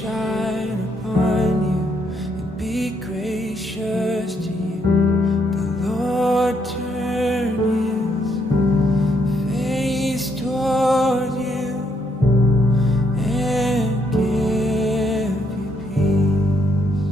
shine upon you and be gracious to you. The Lord turn his face toward you and give you peace.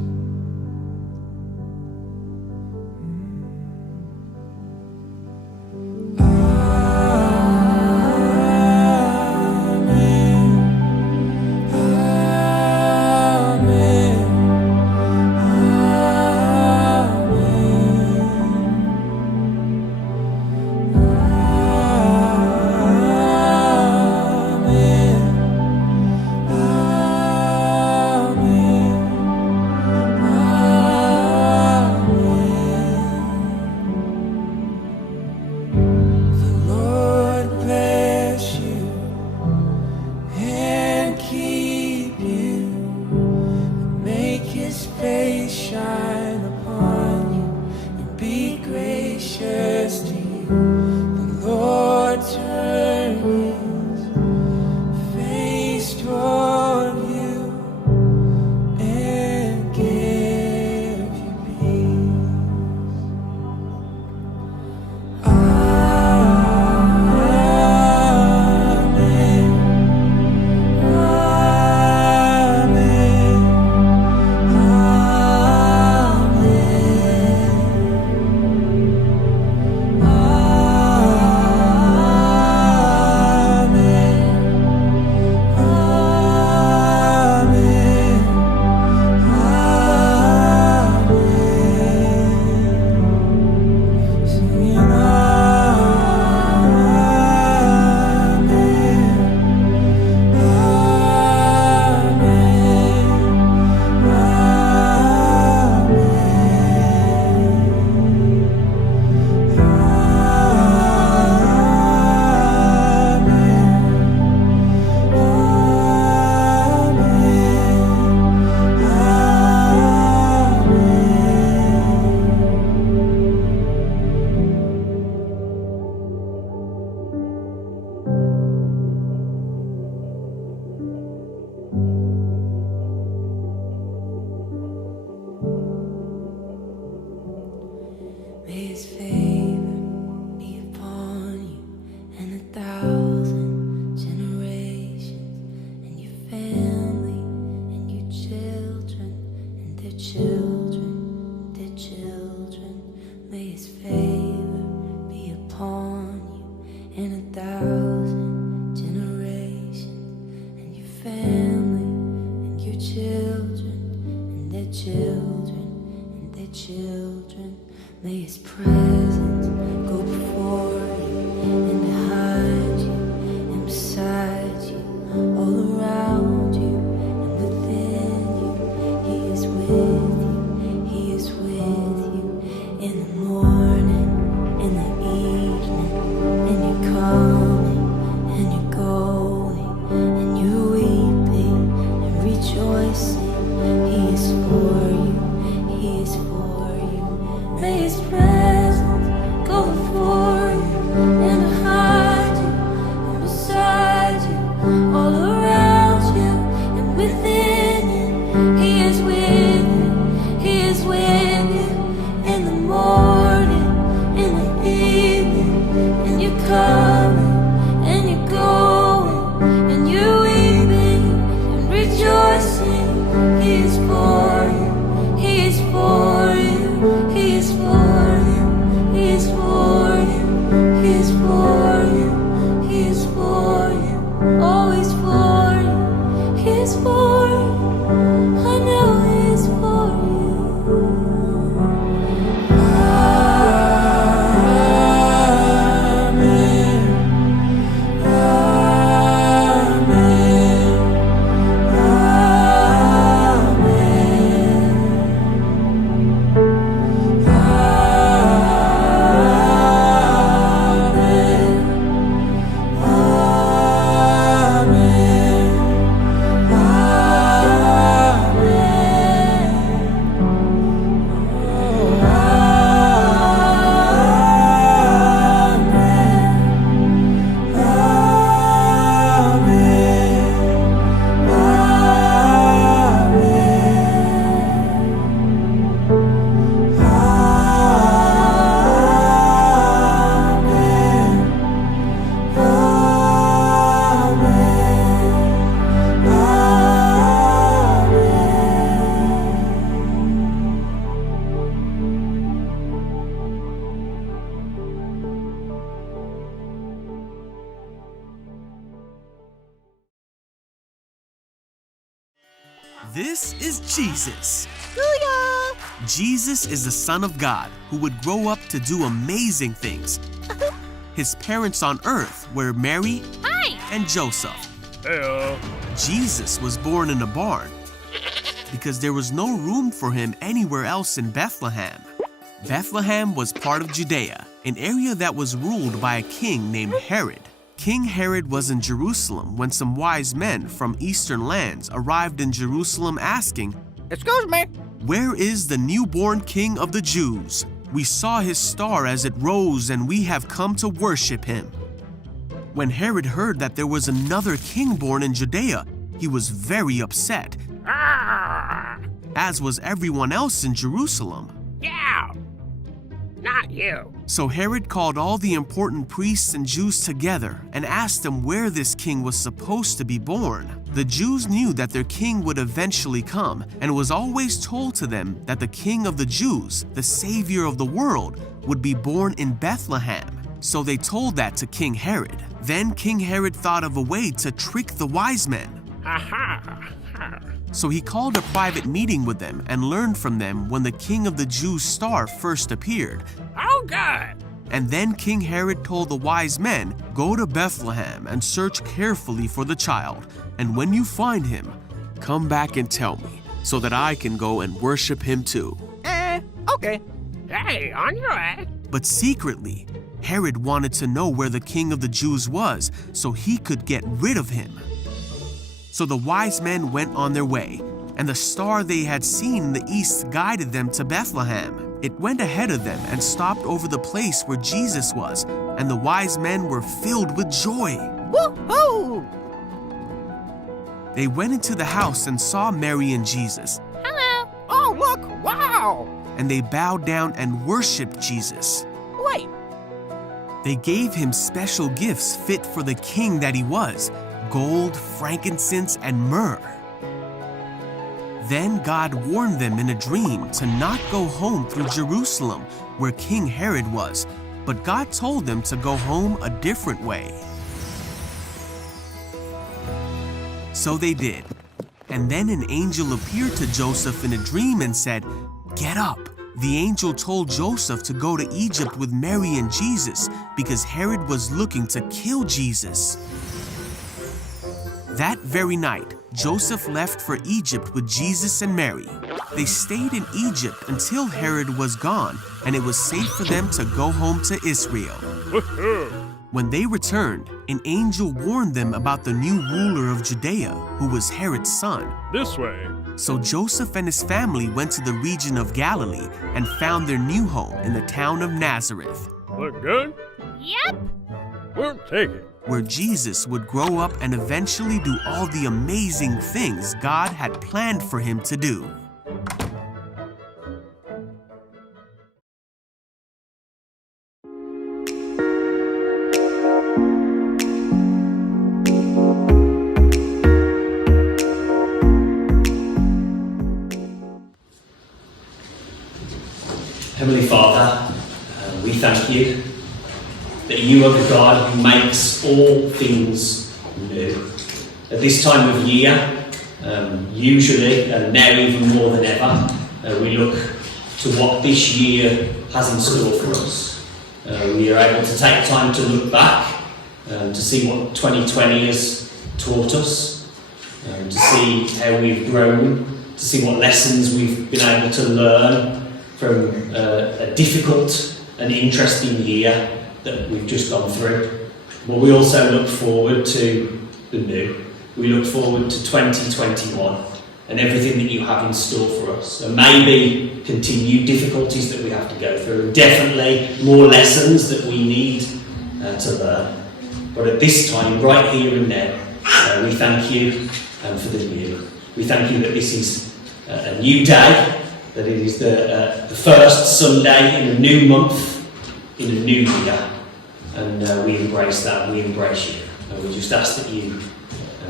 His face shine upon you and be gracious to you. The Lord turn his face toward you and give you peace. May his favor be upon you and 1,000 generations, and your family and your children and their children, their children. May his favor be upon you and 1,000 generations, and your family and your children and their children and their children. May his presence go before you and behind you and beside you, all around you and within you. He is with you, he is with you in the morning, in the evening, and you're coming and you're going and you're weeping and rejoicing. He is for you, he is for you. May his presence go before This is Jesus. Booyah! Jesus is the Son of God who would grow up to do amazing things. His parents on earth were Mary and Joseph. Heyo. Jesus was born in a barn because there was no room for him anywhere else in Bethlehem. Bethlehem was part of Judea, an area that was ruled by a king named Herod. King Herod was in Jerusalem when some wise men from eastern lands arrived in Jerusalem asking, Excuse me. "Where is the newborn king of the Jews? We saw his star as it rose and we have come to worship him." When Herod heard that there was another king born in Judea, he was very upset, as was everyone else in Jerusalem. Yeah. Not you. So Herod called all the important priests and Jews together and asked them where this king was supposed to be born. The Jews knew that their king would eventually come, and it was always told to them that the king of the Jews, the savior of the world, would be born in Bethlehem. So they told that to King Herod. Then King Herod thought of a way to trick the wise men. So he called a private meeting with them and learned from them when the king of the Jews' star first appeared. Oh, good. And then King Herod told the wise men, "Go to Bethlehem and search carefully for the child, and when you find him, come back and tell me, so that I can go and worship him too." Okay. Hey, on your way. But secretly, Herod wanted to know where the king of the Jews was so he could get rid of him. So the wise men went on their way, and the star they had seen in the east guided them to Bethlehem. It went ahead of them and stopped over the place where Jesus was, and the wise men were filled with joy. Woohoo! They went into the house and saw Mary and Jesus, Oh, look! Wow! and they bowed down and worshiped Jesus. Wait. They gave him special gifts fit for the king that he was: gold, frankincense, and myrrh. Then God warned them in a dream to not go home through Jerusalem, where King Herod was, but God told them to go home a different way. So they did. And then an angel appeared to Joseph in a dream and said, "Get up." The angel told Joseph to go to Egypt with Mary and Jesus because Herod was looking to kill Jesus. That very night, Joseph left for Egypt with Jesus and Mary. They stayed in Egypt until Herod was gone, and it was safe for them to go home to Israel. When they returned, an angel warned them about the new ruler of Judea, who was Herod's son. This way. So Joseph and his family went to the region of Galilee and found their new home in the town of Nazareth, Look good? Yep. We'll take it. where Jesus would grow up and eventually do all the amazing things God had planned for him to do. Heavenly Father, we thank you that you are the God who makes all things new. At this time of year, usually, and now even more than ever, we look to what this year has in store for us. We are able to take time to look back, to see what 2020 has taught us, to see how we've grown, to see what lessons we've been able to learn from a difficult and interesting year that we've just gone through. But we also look forward to the new. We look forward to 2021 and everything that you have in store for us. And maybe continued difficulties that we have to go through, and definitely more lessons that we need to learn. But at this time, right here and now, we thank you for the new. We thank you that this is a new day, that it is the first Sunday in a new month, in a new year, and we embrace that, we embrace you. And we just ask that you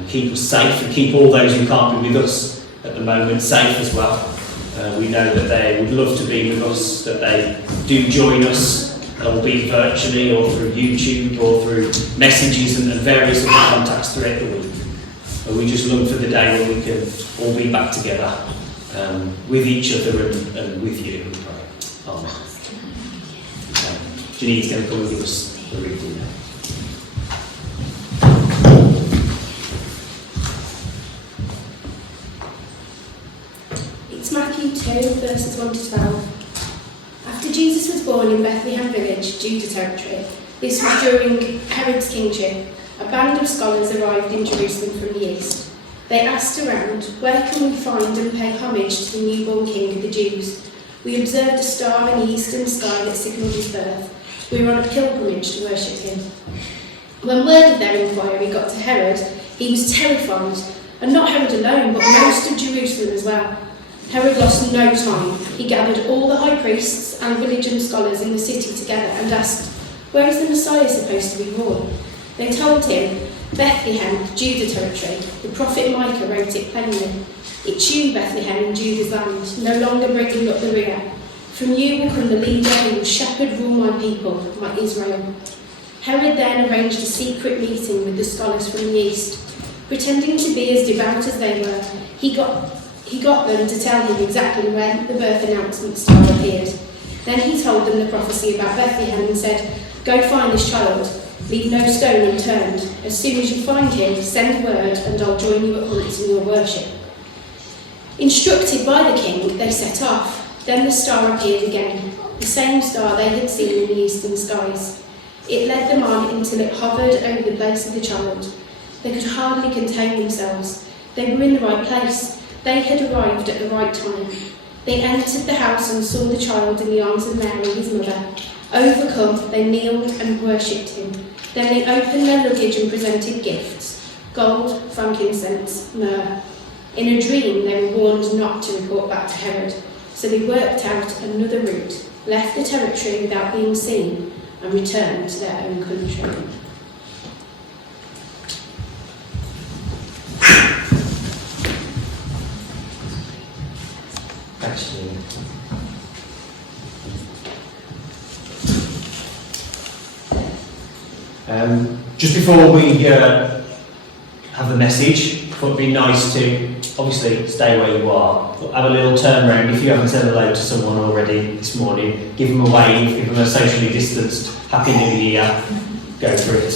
keep us safe and keep all those who can't be with us at the moment safe as well. We know that they would love to be with us, that they do join us, albeit virtually or through YouTube or through messages and various other contacts throughout the week. And we just long for the day when we can all be back together with each other and with you. We pray. Amen. Janine's going to come and give us the reading now. It's Matthew 2, verses 1 to 12. After Jesus was born in Bethlehem village, Judah territory, this was during Herod's kingship, a band of scholars arrived in Jerusalem from the east. They asked around, "Where can we find and pay homage to the newborn king of the Jews? We observed a star in the eastern sky that signalled his birth. We were on a pilgrimage to worship him." When word of their inquiry got to Herod, he was terrified, and not Herod alone, but most of Jerusalem as well. Herod lost no time. He gathered all the high priests and religion scholars in the city together and asked, "Where is the Messiah supposed to be born?" They told him, "Bethlehem, Judah territory. The prophet Micah wrote it plainly. It's you, Bethlehem, in Judah's land, no longer bringing up the rear. From you will come the leader who will shepherd rule my people, my Israel." Herod then arranged a secret meeting with the scholars from the east. Pretending to be as devout as they were, he got them to tell him exactly when the birth announcement star appeared. Then he told them the prophecy about Bethlehem and said, "Go find this child. Leave no stone unturned. As soon as you find him, send word and I'll join you at once in your worship." Instructed by the king, they set off. Then the star appeared again, the same star they had seen in the eastern skies. It led them on until it hovered over the place of the child. They could hardly contain themselves. They were in the right place. They had arrived at the right time. They entered the house and saw the child in the arms of Mary, his mother. Overcome, they kneeled and worshipped him. Then they opened their luggage and presented gifts: gold, frankincense, myrrh. In a dream, they were warned not to report back to Herod, so they worked out another route, left the territory without being seen, and returned to their own country. Thanks, Janine. Just before we have the message, I thought it'd be nice to obviously stay where you are, but have a little turn around. If you haven't said hello to someone already this morning, give them a wave, give them a socially distanced Happy New Year. Go for it.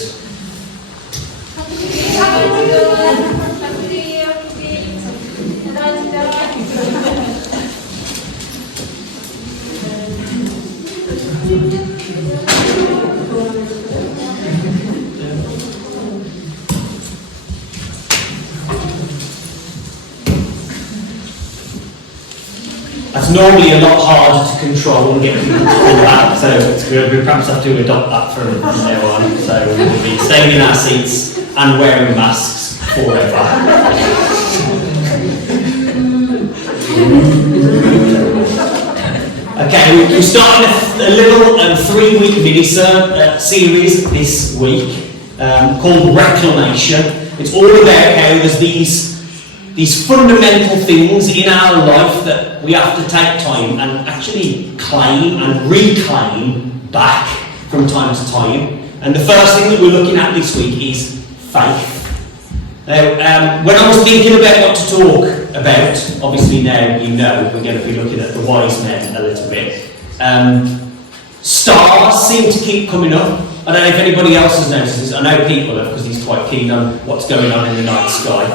That's normally a lot harder to control and get people to pull back, so it's good. We perhaps have to adopt that from now on. So we'll be staying in our seats and wearing masks forever. Okay, we're starting a little 3-week mini-series this week called Reclamation. It's all about how there's these fundamental things in our life that we have to take time and actually claim and reclaim back from time to time. And the first thing that we're looking at this week is faith. Now, when I was thinking about what to talk about, obviously now you know we're going to be looking at the wise men a little bit. Stars seem to keep coming up. I don't know if anybody else has noticed this. I know people have, because he's quite keen on what's going on in the night sky.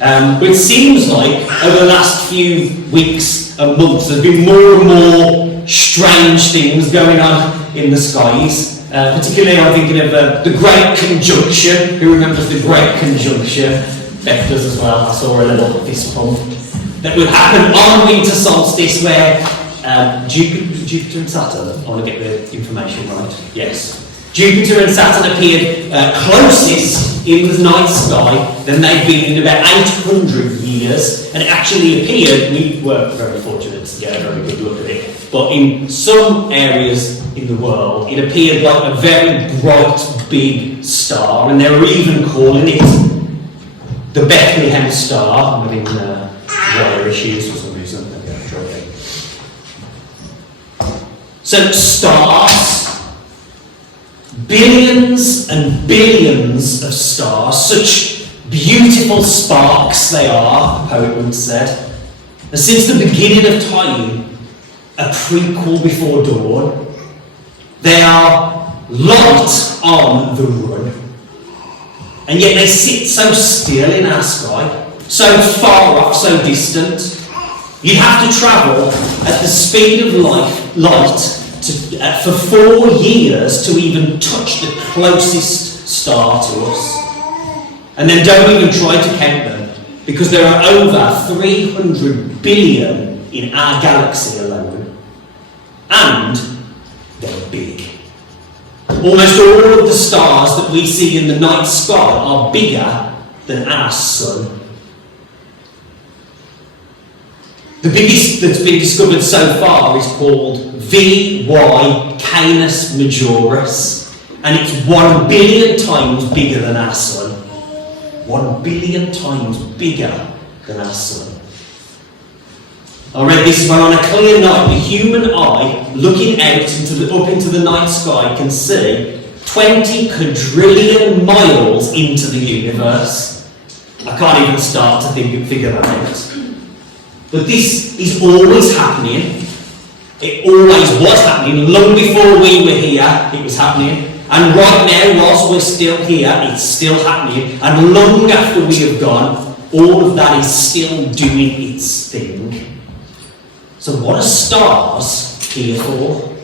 But it seems like over the last few weeks and months there's been more and more strange things going on in the skies. Particularly I'm thinking of the Great Conjunction. Who remembers the Great Conjunction? Beth does as well. I saw a little fist pump. That would happen on winter solstice where Jupiter and Saturn, I want to get the information right. Yes. Jupiter and Saturn appeared closest in the night sky than they've been in about 800 years, and it actually appeared, we were very fortunate to get a very good look at it, but in some areas in the world it appeared like a very bright big star, and they were even calling it the Bethlehem Star. I'm having wire issues for some reason. So stars, billions and billions of stars, such Beautiful sparks they are, the poet once said. And since the beginning of time, a prequel before dawn, they are light on the run. And yet they sit so still in our sky, so far off, so distant. You'd have to travel at the speed of light for 4 years to even touch the closest star to us. And then don't even try to count them, because there are over 300 billion in our galaxy alone. And they're big. Almost all of the stars that we see in the night sky are bigger than our sun. The biggest that's been discovered so far is called VY Canis Majoris, and it's 1 billion times bigger than our sun. 1 billion times bigger than our sun. I read this one: on a clear night, the human eye, looking out up into the night sky, can see 20 quadrillion miles into the universe. I can't even start to figure that out. But this is always happening. It always was happening. Long before we were here, it was happening. And right now, whilst we're still here, it's still happening. And long after we have gone, all of that is still doing its thing. So what are stars here for?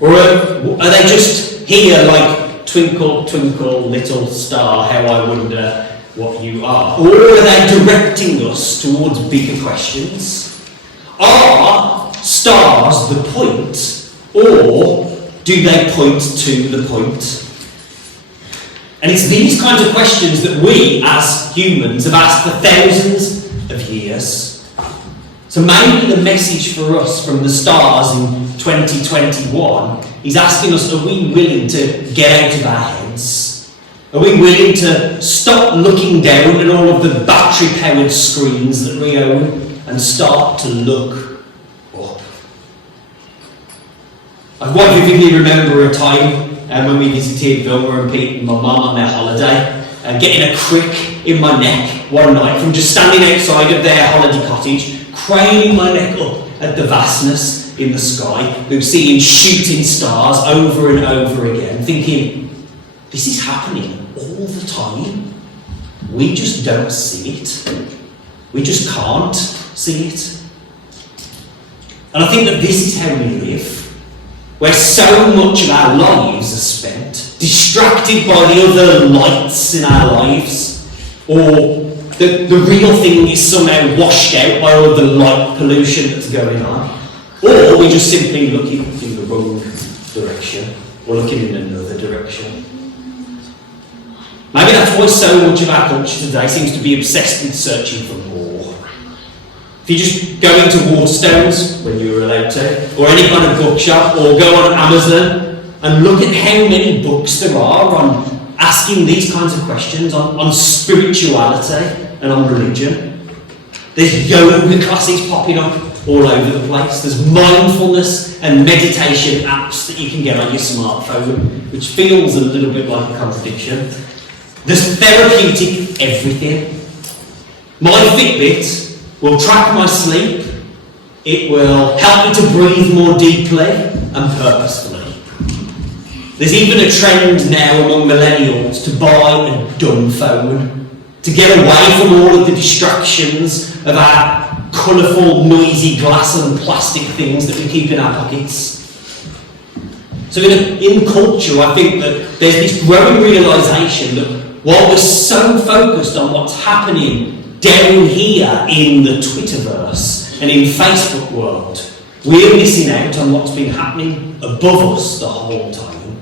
Or are they just here like twinkle, twinkle, little star, how I wonder what you are? Or are they directing us towards bigger questions? Are stars the point, or do they point to the point? And it's these kinds of questions that we, as humans, have asked for thousands of years. So maybe the message for us from the stars in 2021 is asking us, are we willing to get out of our heads? Are we willing to stop looking down at all of the battery-powered screens that we own and start to look up? I quite vividly remember a time when we visited Vilma and Pete and my mum on their holiday, getting a crick in my neck one night from just standing outside of their holiday cottage, craning my neck up at the vastness in the sky, seeing shooting stars over and over again, thinking, this is happening all the time. We just don't see it. We just can't see it. And I think that this is how we live, where so much of our lives are spent distracted by the other lights in our lives, or the real thing is somehow washed out by all the light pollution that's going on, or we're just simply looking in the wrong direction, or looking in another direction. Maybe that's why so much of our culture today seems to be obsessed with searching for more. If you just go into Waterstones, when you were allowed to, or any kind of bookshop, or go on Amazon and look at how many books there are on asking these kinds of questions, on spirituality and on religion. There's yoga classes popping up all over the place. There's mindfulness and meditation apps that you can get on your smartphone, which feels a little bit like a contradiction. There's therapeutic everything. My Fitbit will track my sleep. It will help me to breathe more deeply and purposefully. There's even a trend now among millennials to buy a dumb phone, to get away from all of the distractions of our colourful, noisy glass and plastic things that we keep in our pockets. So in culture, I think that there's this growing realisation that while we're so focused on what's happening down here in the Twitterverse and in Facebook world, we're missing out on what's been happening above us the whole time.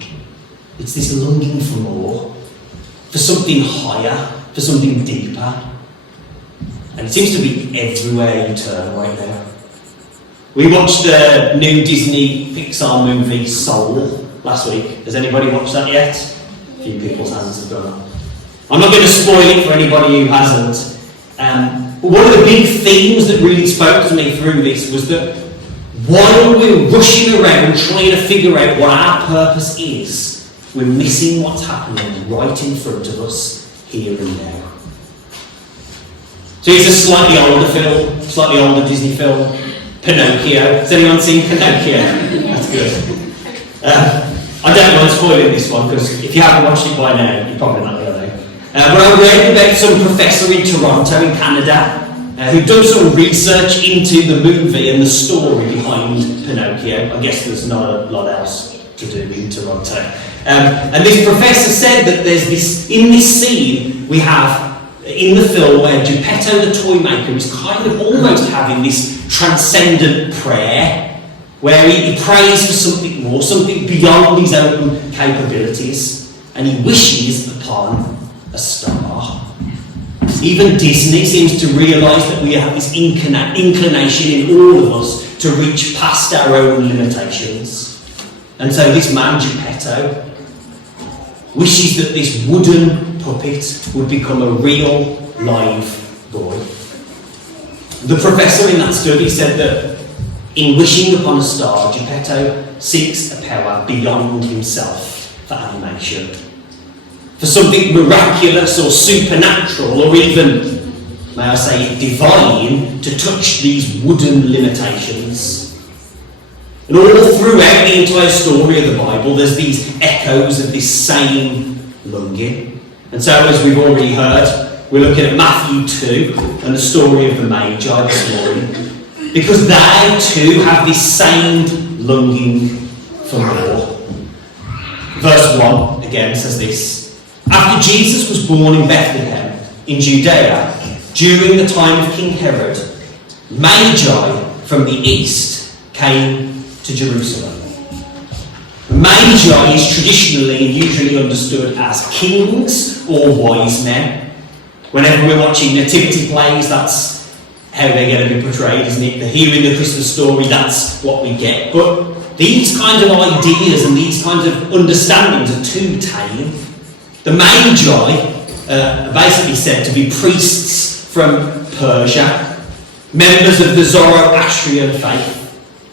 It's this longing for more, for something higher, for something deeper. And it seems to be everywhere you turn right now. We watched the new Disney Pixar movie Soul last week. Has anybody watched that yet? A few people's hands have gone up. I'm not going to spoil it for anybody who hasn't. But one of the big themes that really spoke to me through this was that while we're rushing around trying to figure out what our purpose is, we're missing what's happening right in front of us, here and now. So it's a slightly older film, slightly older Disney film, Pinocchio. Has anyone seen Pinocchio? That's good. I don't mind spoiling this one because if you haven't watched it by now, you're probably not going to know. But I read about some professor in Toronto in Canada who'd done some research into the movie and the story behind Pinocchio. I guess there's not a lot else to do in Toronto. And this professor said that there's this, in this scene, we have in the film where Geppetto the toy maker is kind of almost having this transcendent prayer where he prays for something more, something beyond his own capabilities, and he wishes upon a star. Even Disney seems to realise that we have this inclination in all of us to reach past our own limitations. And so this man, Geppetto, wishes that this wooden puppet would become a real, live boy. The professor in that study said that in wishing upon a star, Geppetto seeks a power beyond himself for animation, for something miraculous or supernatural, or even, may I say, divine, to touch these wooden limitations. And all throughout the entire story of the Bible, there's these echoes of this same longing. And so, as we've already heard, we're looking at Matthew 2 and the story of the Magi this morning, because they too have this same longing for more. Verse 1 again says this: After Jesus was born in Bethlehem in Judea, during the time of King Herod, Magi from the east came to Jerusalem. Magi is traditionally and usually understood as kings or wise men. Whenever we're watching nativity plays, that's how they're going to be portrayed, isn't it? Hearing the Christmas story, that's what we get. But these kinds of ideas and these kinds of understandings are too tame. The Magi are basically said to be priests from Persia, members of the Zoroastrian faith.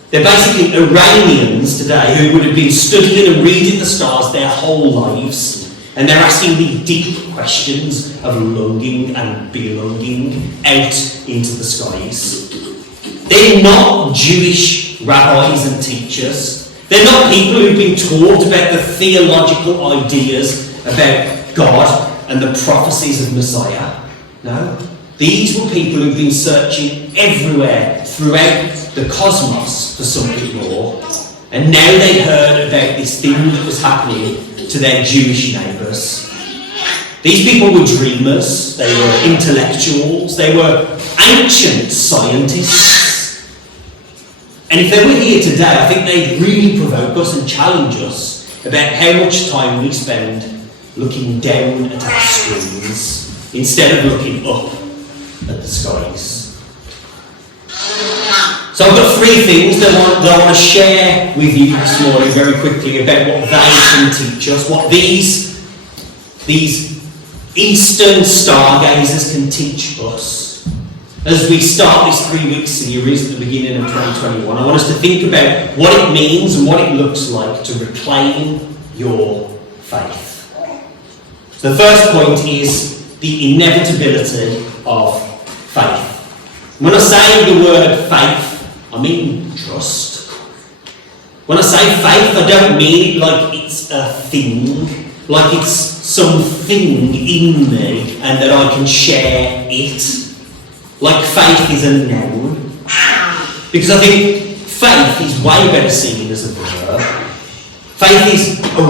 They're basically Iranians today who would have been studying and reading the stars their whole lives, and they're asking the deep questions of longing and belonging out into the skies. They're not Jewish rabbis and teachers. They're not people who've been taught about the theological ideas about God and the prophecies of Messiah. No. These were people who've been searching everywhere throughout the cosmos for something more. And now they heard about this thing that was happening to their Jewish neighbours. These people were dreamers, they were intellectuals, they were ancient scientists. And if they were here today, I think they'd really provoke us and challenge us about how much time we spend looking down at our screens instead of looking up at the skies. So I've got three things that I want to share with you this morning very quickly about what they can teach us, what these Eastern stargazers can teach us. As we start this 3-week series at the beginning of 2021, I want us to think about what it means and what it looks like to reclaim your faith. So the first point is the inevitability of faith. When I say the word faith, I mean trust. When I say faith, I don't mean it like it's a thing, like it's something in me and that I can share it. Like faith is a noun. Because I think faith is way better seen as a verb. Faith is a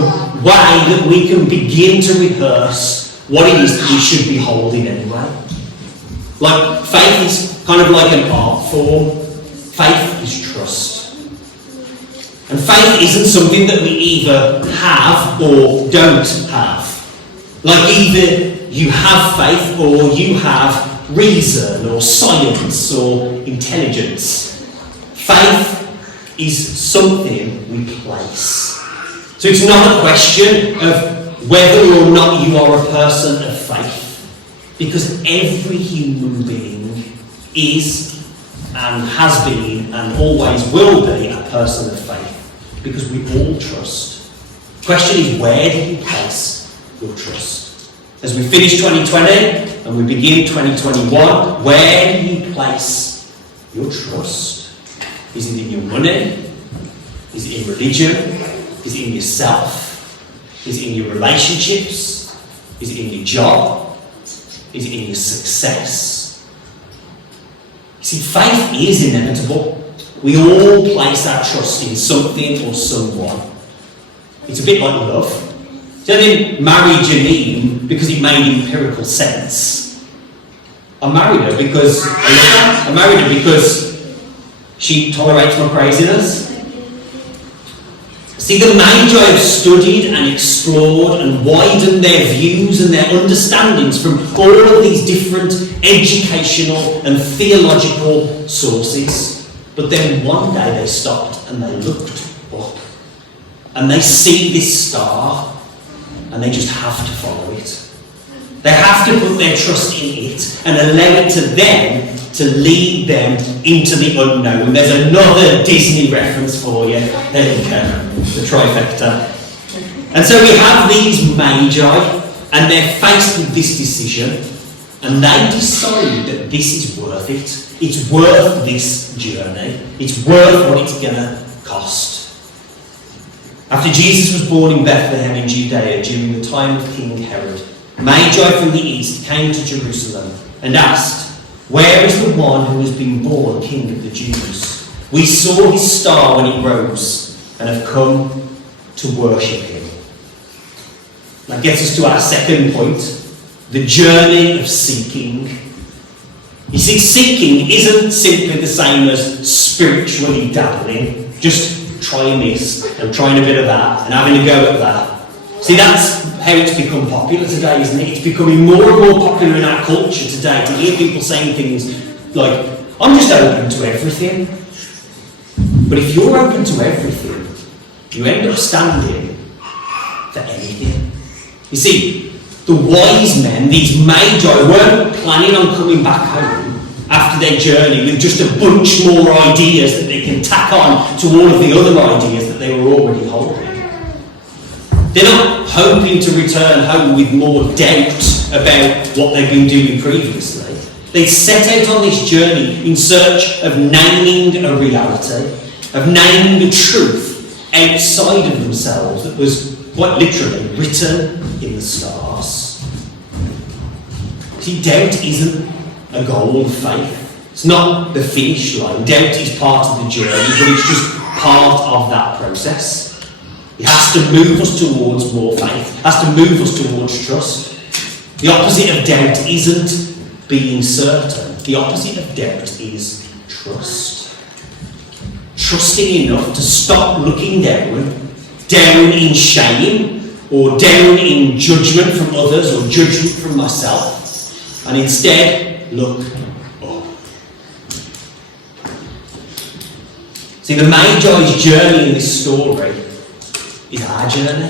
way that we can begin to rehearse what it is that we should be holding anyway. Like faith is kind of like an art form. Faith is trust. And faith isn't something that we either have or don't have. Like either you have faith or you have reason or science or intelligence. Faith is something we place. So it's not a question of whether or not you are a person of faith, because every human being is and has been and always will be a person of faith, because we all trust. The question is, where do you place your trust? As we finish 2020, and we begin 2021, where do you place your trust? Is it in your money? Is it in religion? Is it in yourself? Is it in your relationships? Is it in your job? Is it in your success? You see, faith is inevitable. We all place our trust in something or someone. It's a bit like love. So I didn't marry Janine because it made empirical sense. I married her because I married her because she tolerates my craziness. See, the Magi have studied and explored and widened their views and their understandings from all of these different educational and theological sources. But then one day they stopped and they looked up and they see this star and they just have to follow it. They have to put their trust in it and allow it to them to lead them into the unknown. There's another Disney reference for you. There you go, the trifecta. And so we have these Magi, and they're faced with this decision, and they decide that this is worth it. It's worth this journey. It's worth what it's going to cost. After Jesus was born in Bethlehem in Judea during the time of King Herod, Magi from the east came to Jerusalem and asked, "Where is the one who has been born King of the Jews? We saw his star when it rose and have come to worship him." That gets us to our second point, the journey of seeking. You see, seeking isn't simply the same as spiritually dabbling, just trying this and trying a bit of that and having a go at that. See, that's how it's become popular today, isn't it? It's becoming more and more popular in our culture today to hear people saying things like, "I'm just open to everything." But if you're open to everything, you end up standing for anything. You see, the wise men, these Magi, weren't planning on coming back home after their journey with just a bunch more ideas that they can tack on to all of the other ideas that they were already holding. They're not hoping to return home with more doubt about what they've been doing previously. They set out on this journey in search of naming a reality, of naming a truth outside of themselves that was quite literally written in the stars. See, doubt isn't a goal of faith. It's not the finish line. Doubt is part of the journey, but it's just part of that process. It has to move us towards more faith. It has to move us towards trust. The opposite of doubt isn't being certain. The opposite of doubt is trust. Trusting enough to stop looking down in shame or down in judgment from others or judgment from myself, and instead look up. See, the Magi's journey in this story is our journey.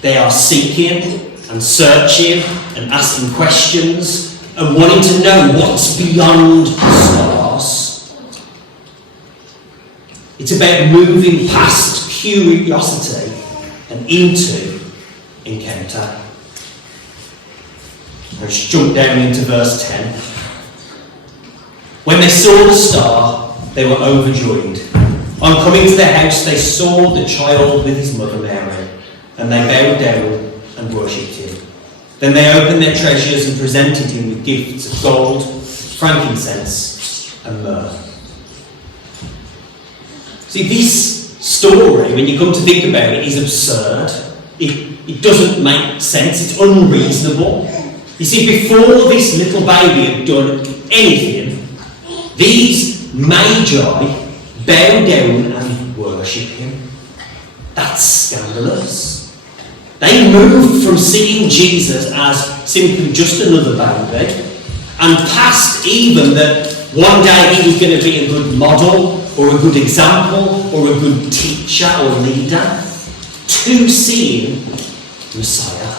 They are seeking and searching and asking questions and wanting to know what's beyond the stars. It's about moving past curiosity and into encounter. Let's jump down into verse 10. When they saw the star, they were overjoyed. On coming to the house, they saw the child with his mother Mary, and they bowed down and worshipped him. Then they opened their treasures and presented him with gifts of gold, frankincense, and myrrh. See, this story, when you come to think about it, is absurd. It doesn't make sense. It's unreasonable. You see, before this little baby had done anything, these Magi bow down and worship him. That's scandalous. They moved from seeing Jesus as simply just another baby and past even that one day he was going to be a good model or a good example or a good teacher or leader to seeing Messiah.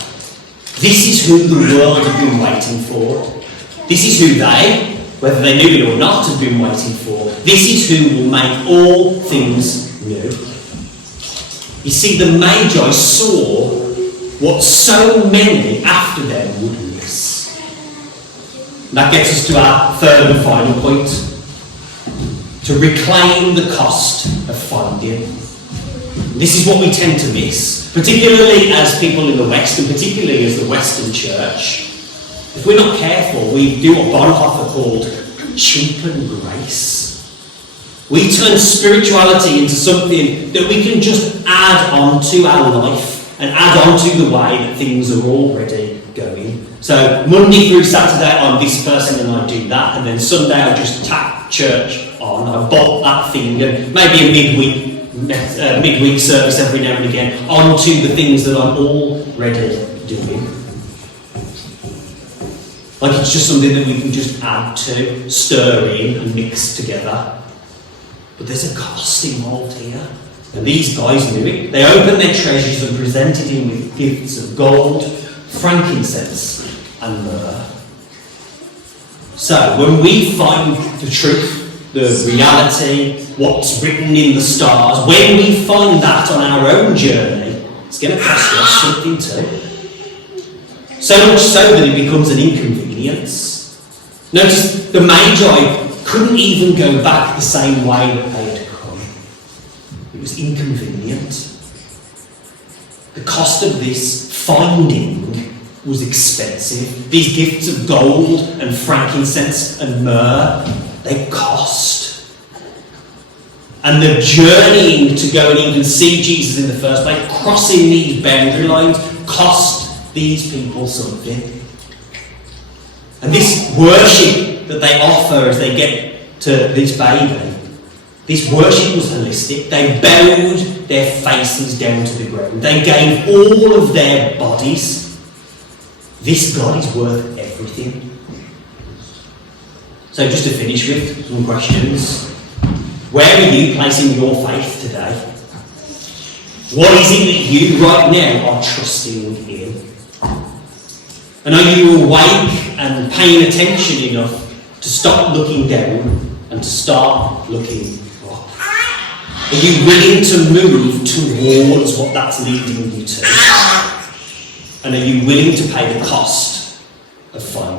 This is who the world had been waiting for. This is who they, whether they knew it or not, had been waiting for. This is who will make all things new. You see, the Magi saw what so many after them would miss. And that gets us to our third and final point. To reclaim the cost of finding. This is what we tend to miss, particularly as people in the West, and particularly as the Western Church. If we're not careful, we do what Bonhoeffer called cheapen grace. We turn spirituality into something that we can just add on to our life and add on to the way that things are already going. So Monday through Saturday I'm this person and I do that, and then Sunday I just tack church on. I bolt that thing and maybe a midweek service every now and again onto the things that I'm already doing. Like it's just something that we can just add to, stir in and mix together. But there's a cost involved here. And these guys knew it. They opened their treasures and presented him with gifts of gold, frankincense and myrrh. So when we find the truth, the reality, what's written in the stars, when we find that on our own journey, it's going to cost us something too. So much so that it becomes an inconvenience. Notice the Magi couldn't even go back the same way that they had come. It was inconvenient. The cost of this finding was expensive. These gifts of gold and frankincense and myrrh, they cost. And the journeying to go and even see Jesus in the first place, crossing these boundary lines, cost these people something. And this worship that they offer as they get to this baby, this worship was holistic. They bowed their faces down to the ground. They gave all of their bodies. This God is worth everything. So just to finish with some questions. Where are you placing your faith today? What is it that you right now are trusting in? And are you awake and paying attention enough to stop looking down and to start looking up? Are you willing to move towards what that's leading you to? And are you willing to pay the cost of finding?